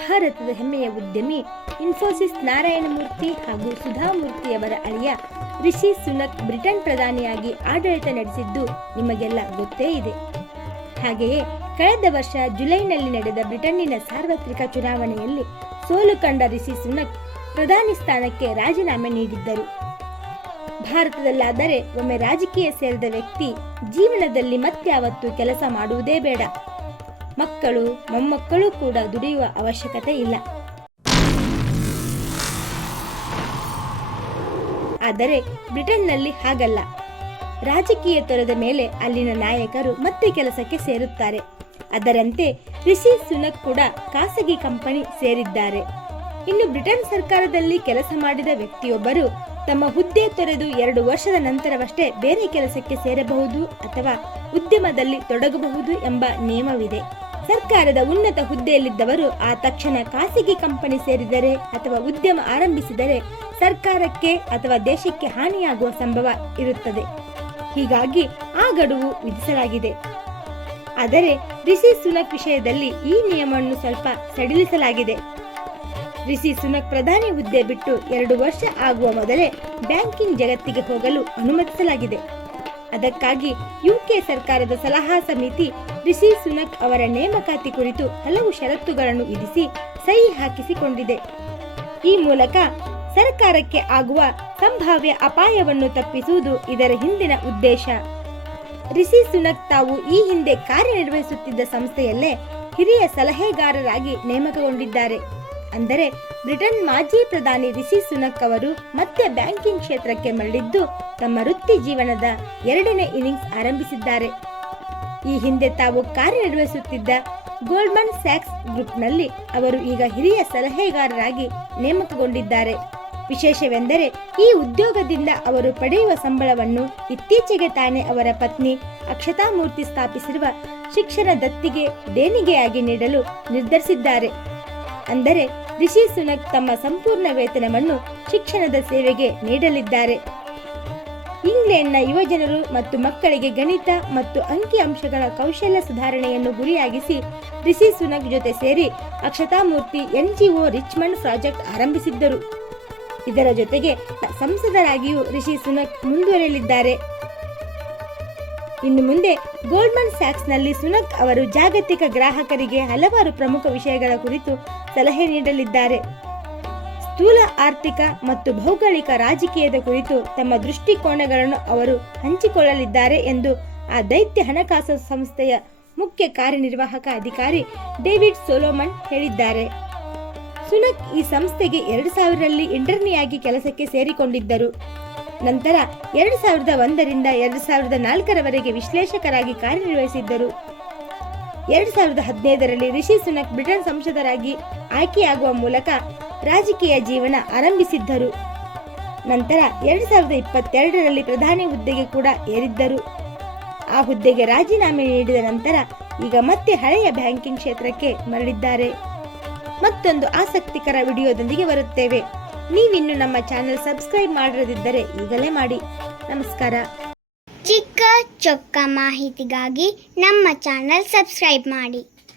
ಭಾರತದ ಹೆಮ್ಮೆಯ ಉದ್ಯಮಿ ಇನ್ಫೋಸಿಸ್ ನಾರಾಯಣಮೂರ್ತಿ ಹಾಗೂ ಸುಧಾಮೂರ್ತಿಯವರ ಅಳಿಯ ರಿಷಿ ಸುನಕ್ ಬ್ರಿಟನ್ ಪ್ರಧಾನಿಯಾಗಿ ಆಡಳಿತ ನಡೆಸಿದ್ದು ನಿಮಗೆಲ್ಲ ಗೊತ್ತೇ ಇದೆ. ಹಾಗೆಯೇ ಕಳೆದ ವರ್ಷ ಜುಲೈನಲ್ಲಿ ನಡೆದ ಬ್ರಿಟನ್ನಿನ ಸಾರ್ವತ್ರಿಕ ಚುನಾವಣೆಯಲ್ಲಿ ಸೋಲು ಕಂಡ ರಿಷಿ ಸುನಕ್ ಪ್ರಧಾನಿ ಸ್ಥಾನಕ್ಕೆ ರಾಜೀನಾಮೆ ನೀಡಿದ್ದರು. ಭಾರತದಲ್ಲಾದರೆ ಒಮ್ಮೆ ರಾಜಕೀಯ ಸೇರಿದ ವ್ಯಕ್ತಿ ಜೀವನದಲ್ಲಿ ಮತ್ಯಾವತ್ತೂ ಕೆಲಸ ಮಾಡುವುದೇ ಬೇಡ. ಮಕ್ಕಳು, ಮೊಮ್ಮಕ್ಕಳು ಕೂಡ ದುಡಿಯುವ ಅವಶ್ಯಕತೆ ಇಲ್ಲ. ಆದರೆ ಬ್ರಿಟನ್ನಲ್ಲಿ ಹಾಗಲ್ಲ. ರಾಜಕೀಯ ತೊರೆದ ಮೇಲೆ ಅಲ್ಲಿನ ನಾಯಕರು ಮತ್ತೆ ಕೆಲಸಕ್ಕೆ ಸೇರುತ್ತಾರೆ. ಅದರಂತೆ ರಿಷಿ ಸುನಕ್ ಕೂಡ ಖಾಸಗಿ ಕಂಪನಿ ಸೇರಿದ್ದಾರೆ. ಇನ್ನು ಬ್ರಿಟನ್ ಸರ್ಕಾರದಲ್ಲಿ ಕೆಲಸ ಮಾಡಿದ ವ್ಯಕ್ತಿಯೊಬ್ಬರು ತಮ್ಮ ಹುದ್ದೆ ತೊರೆದು ಎರಡು ವರ್ಷದ ನಂತರವಷ್ಟೇ ಬೇರೆ ಕೆಲಸಕ್ಕೆ ಸೇರಬಹುದು ಅಥವಾ ಉದ್ಯಮದಲ್ಲಿ ತೊಡಗಬಹುದು ಎಂಬ ನಿಯಮವಿದೆ. ಸರ್ಕಾರದ ಉನ್ನತ ಹುದ್ದೆಯಲ್ಲಿದ್ದವರು ಆ ತಕ್ಷಣ ಖಾಸಗಿ ಕಂಪನಿ ಸೇರಿದರೆ ಅಥವಾ ಉದ್ಯಮ ಆರಂಭಿಸಿದರೆ ಸರ್ಕಾರಕ್ಕೆ ಅಥವಾ ದೇಶಕ್ಕೆ ಹಾನಿಯಾಗುವ ಸಂಭವ ಇರುತ್ತದೆ. ಹೀಗಾಗಿ ಆ ಗಡುವು ವಿಧಿಸಲಾಗಿದೆ. ಆದರೆ ರಿಷಿ ಸುನಕ್ ವಿಷಯದಲ್ಲಿ ಈ ನಿಯಮವನ್ನು ಸ್ವಲ್ಪ ಸಡಿಲಿಸಲಾಗಿದೆ. ರಿಷಿ ಸುನಕ್ ಪ್ರಧಾನಿ ಹುದ್ದೆ ಬಿಟ್ಟು ಎರಡು ವರ್ಷ ಆಗುವ ಮೊದಲೇ ಬ್ಯಾಂಕಿಂಗ್ ಜಗತ್ತಿಗೆ ಹೋಗಲು ಅನುಮತಿಸಲಾಗಿದೆ. ಅದಕ್ಕಾಗಿ ಯುಕೆ ಸರ್ಕಾರದ ಸಲಹಾ ಸಮಿತಿ ರಿಷಿ ಸುನಕ್ ಅವರ ನೇಮಕಾತಿ ಕುರಿತು ಹಲವು ಷರತ್ತುಗಳನ್ನು ವಿಧಿಸಿ ಸಹಿ ಹಾಕಿಸಿಕೊಂಡಿದೆ. ಈ ಮೂಲಕ ಸರ್ಕಾರಕ್ಕೆ ಆಗುವ ಸಂಭಾವ್ಯ ಅಪಾಯವನ್ನು ತಪ್ಪಿಸುವುದು ಇದರ ಹಿಂದಿನ ಉದ್ದೇಶ. ರಿಷಿ ಸುನಕ್ ತಾವು ಈ ಹಿಂದೆ ಕಾರ್ಯನಿರ್ವಹಿಸುತ್ತಿದ್ದ ಸಂಸ್ಥೆಯಲ್ಲೇ ಹಿರಿಯ ಸಲಹೆಗಾರರಾಗಿ ನೇಮಕಗೊಂಡಿದ್ದಾರೆ. ಅಂದರೆ ಬ್ರಿಟನ್ ಮಾಜಿ ಪ್ರಧಾನಿ ರಿಷಿ ಸುನಕ್ ಅವರು ಮತ್ತೆ ಬ್ಯಾಂಕಿಂಗ್ ಕ್ಷೇತ್ರಕ್ಕೆ ಮರಳಿದ್ದು ತಮ್ಮ ವೃತ್ತಿ ಜೀವನದ ಎರಡನೇ ಇನ್ನಿಂಗ್ಸ್ ಆರಂಭಿಸಿದ್ದಾರೆ. ಈ ಹಿಂದೆ ತಾವು ಕಾರ್ಯನಿರ್ವಹಿಸುತ್ತಿದ್ದ ಗೋಲ್ಡ್ಮನ್ ಸ್ಯಾಕ್ಸ್ ಗ್ರೂಪ್ನಲ್ಲಿ ಅವರು ಈಗ ಹಿರಿಯ ಸಲಹೆಗಾರರಾಗಿ ನೇಮಕಗೊಂಡಿದ್ದಾರೆ. ವಿಶೇಷವೆಂದರೆ ಈ ಉದ್ಯೋಗದಿಂದ ಅವರು ಪಡೆಯುವ ಸಂಬಳವನ್ನು ಇತ್ತೀಚೆಗೆ ತಾನೇ ಅವರ ಪತ್ನಿ ಅಕ್ಷತಾ ಮೂರ್ತಿ ಸ್ಥಾಪಿಸಿರುವ ಶಿಕ್ಷಣ ದತ್ತಿಗೆ ದೇಣಿಗೆಯಾಗಿ ನೀಡಲು ನಿರ್ಧರಿಸಿದ್ದಾರೆ. ಅಂದರೆ ರಿಷಿ ಸುನಕ್ ತಮ್ಮ ಸಂಪೂರ್ಣ ವೇತನವನ್ನು ಶಿಕ್ಷಣದ ಸೇವೆಗೆ ನೀಡಲಿದ್ದಾರೆ. ಇಂಗ್ಲೆಂಡ್ನ ಯುವಜನರು ಮತ್ತು ಮಕ್ಕಳಿಗೆ ಗಣಿತ ಮತ್ತು ಅಂಕಿಅಂಶಗಳ ಕೌಶಲ್ಯ ಸುಧಾರಣೆಯನ್ನು ಗುರಿಯಾಗಿಸಿ ರಿಷಿ ಸುನಕ್ ಜೊತೆ ಸೇರಿ Akshata Murthy NGO Richmond project ಆರಂಭಿಸಿದ್ದರು. ಇದರ ಜೊತೆಗೆ ಸಂಸದರಾಗಿಯೂ ರಿಷಿ ಸುನಕ್ ಮುಂದುವರೆಯಲಿದ್ದಾರೆ. ಇನ್ನು ಮುಂದೆ ಗೋಲ್ಡ್ಮನ್ ಸ್ಯಾಕ್ಸ್ನಲ್ಲಿ ಸುನಕ್ ಅವರು ಜಾಗತಿಕ ಗ್ರಾಹಕರಿಗೆ ಹಲವಾರು ಪ್ರಮುಖ ವಿಷಯಗಳ ಕುರಿತು ಸಲಹೆ ನೀಡಲಿದ್ದಾರೆ. ಸ್ಥೂಲ ಆರ್ಥಿಕ ಮತ್ತು ಭೌಗೋಳಿಕ ರಾಜಕೀಯದ ಕುರಿತು ತಮ್ಮ ದೃಷ್ಟಿಕೋನಗಳನ್ನು ಅವರು ಹಂಚಿಕೊಳ್ಳಲಿದ್ದಾರೆ ಎಂದು ಆ ದೈತ್ಯ ಹಣಕಾಸು ಸಂಸ್ಥೆಯ ಮುಖ್ಯ ಕಾರ್ಯನಿರ್ವಾಹಕ ಅಧಿಕಾರಿ ಡೇವಿಡ್ ಸೋಲೋಮನ್ ಹೇಳಿದ್ದಾರೆ. ಸುನಕ್ ಈ ಸಂಸ್ಥೆಗೆ ಎರಡು ಸಾವಿರರಲ್ಲಿ ಇಂಟರ್ನಿಯಾಗಿ ಕೆಲಸಕ್ಕೆ ಸೇರಿಕೊಂಡಿದ್ದರು. ನಂತರ ಎರಡು ಸಾವಿರದ ಒಂದರಿಂದ ಎರಡು ಸಾವಿರದ ನಾಲ್ಕರವರೆಗೆ ವಿಶ್ಲೇಷಕರಾಗಿ ಕಾರ್ಯನಿರ್ವಹಿಸಿದ್ದರು. ಎರಡು ಸಾವಿರದ ಹದಿನೈದರಲ್ಲಿ ರಿಷಿ ಸುನಕ್ ಬ್ರಿಟನ್ ಸಂಸದರಾಗಿ ಆಯ್ಕೆಯಾಗುವ ಮೂಲಕ ರಾಜಕೀಯ ಜೀವನ ಆರಂಭಿಸಿದ್ದರು. ನಂತರ ಎರಡು ಸಾವಿರದ ಇಪ್ಪತ್ತೆರಡರಲ್ಲಿ ಪ್ರಧಾನಿ ಹುದ್ದೆಗೆ ಕೂಡ ಏರಿದ್ದರು. ಆ ಹುದ್ದೆಗೆ ರಾಜೀನಾಮೆ ನೀಡಿದ ನಂತರ ಈಗ ಮತ್ತೆ ಹಳೆಯ ಬ್ಯಾಂಕಿಂಗ್ ಕ್ಷೇತ್ರಕ್ಕೆ ಮರಳಿದ್ದಾರೆ. ಮತ್ತೊಂದು ಆಸಕ್ತಿಕರ ವಿಡಿಯೋದೊಂದಿಗೆ ಬರುತ್ತೇವೆ. ನೀವಿನ್ನು ನಮ್ಮ ಚಾನೆಲ್ ಸಬ್ಸ್ಕ್ರೈಬ್ ಮಾಡಿರದಿದ್ದರೆ ಈಗಲೇ ಮಾಡಿ. ನಮಸ್ಕಾರ. ಚಿಕ್ಕ ಚೊಕ್ಕ ಮಾಹಿತಿಗಾಗಿ ನಮ್ಮ ಚಾನಲ್ ಸಬ್ಸ್ಕ್ರೈಬ್ ಮಾಡಿ.